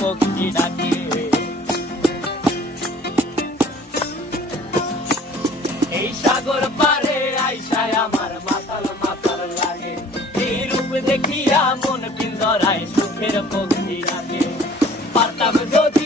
পক্ষী ডাকে। এই সাগর পারে আইসায় আমার মাতাল মাতাল লাগে, এই রূপ দেখিয়া মন পিঞ্জরায় সুখের পক্ষী ডাকে।